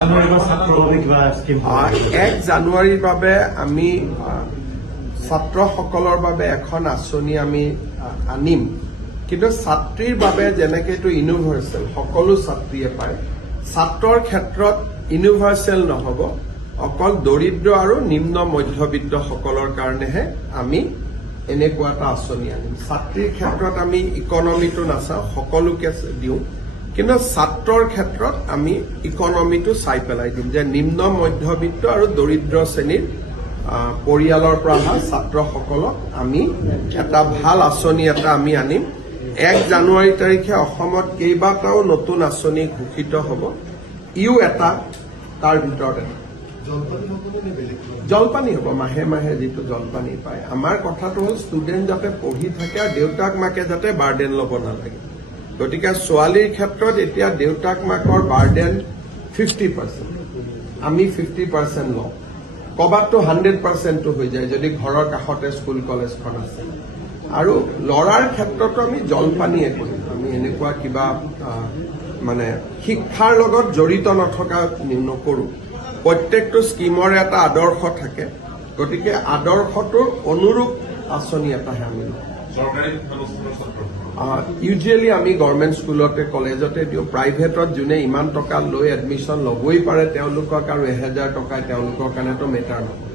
1 জানুৱাৰীৰ বাবে আমি ছাত্ৰসকলৰ বাবে এখন আঁচনি আমি আনিম, কিন্তু ছাত্ৰীৰ বাবে যেনেকৈ এইটো ইউনিভাৰ্চেল সকলো ছাত্ৰীয়ে পায়, ছাত্ৰৰ ক্ষেত্ৰত ইউনিভাৰ্চেল নহ'ব, অকল দৰিদ্ৰ আৰু নিম্ন মধ্যবিত্তসকলৰ কাৰণেহে আমি এনেকুৱা এটা আঁচনি আনিম। ছাত্ৰীৰ ক্ষেত্ৰত আমি ইকনমিটো নাচাওঁ, সকলোকে দিওঁ, কিন্তু ছাত্ৰৰ ক্ষেত্ৰত আমি ইকনমিটো চাই পেলাই দিম যে নিম্ন মধ্যবিত্ত আৰু দৰিদ্ৰ শ্ৰেণীৰ পৰিয়ালৰ পৰা অহা ছাত্ৰসকলক আমি এটা ভাল আঁচনি এটা আমি আনিম। 1 জানুৱাৰী তাৰিখে অসমত কেইবাটাও নতুন আঁচনি ঘোষিত হ'ব, ইও এটা তাৰ ভিতৰত এটা। জলপানী হ'ব, মাহে মাহে যিটো জলপানী পায়। আমাৰ কথাটো হ'ল ষ্টুডেণ্ট যাতে পঢ়ি থাকে আৰু দেউতাক মাকে যাতে বাৰ্ডেন ল'ব নালাগে। গতিকে ছোৱালীৰ ক্ষেত্ৰত এতিয়া দেউতাক মাকৰ বাৰ্ডেন 50%, আমি 50% লওঁ, ক'ৰবাততো 100%টো হৈ যায় যদি ঘৰৰ কাষতে স্কুল কলেজখন আছে। আৰু ল'ৰাৰ ক্ষেত্ৰতো আমি জলপানীয়ে কৰিম, আমি এনেকুৱা কিবা মানে শিক্ষাৰ লগত জড়িত নথকা নকৰোঁ। প্ৰত্যেকটো স্কিমৰে এটা আদৰ্শ থাকে, গতিকে আদৰ্শটোৰ অনুৰূপ আঁচনি এটাহে আমি লওঁ। ইউজুৱেলি আমি গভৰ্ণমেণ্ট স্কুলতে কলেজতে দিওঁ, প্ৰাইভেটত যোনে ইমান টকা লৈ এডমিশ্যন ল'বই পাৰে তেওঁলোকক আৰু 1000 টকাই তেওঁলোকৰ কাৰণেতো মেটাৰ নহয়।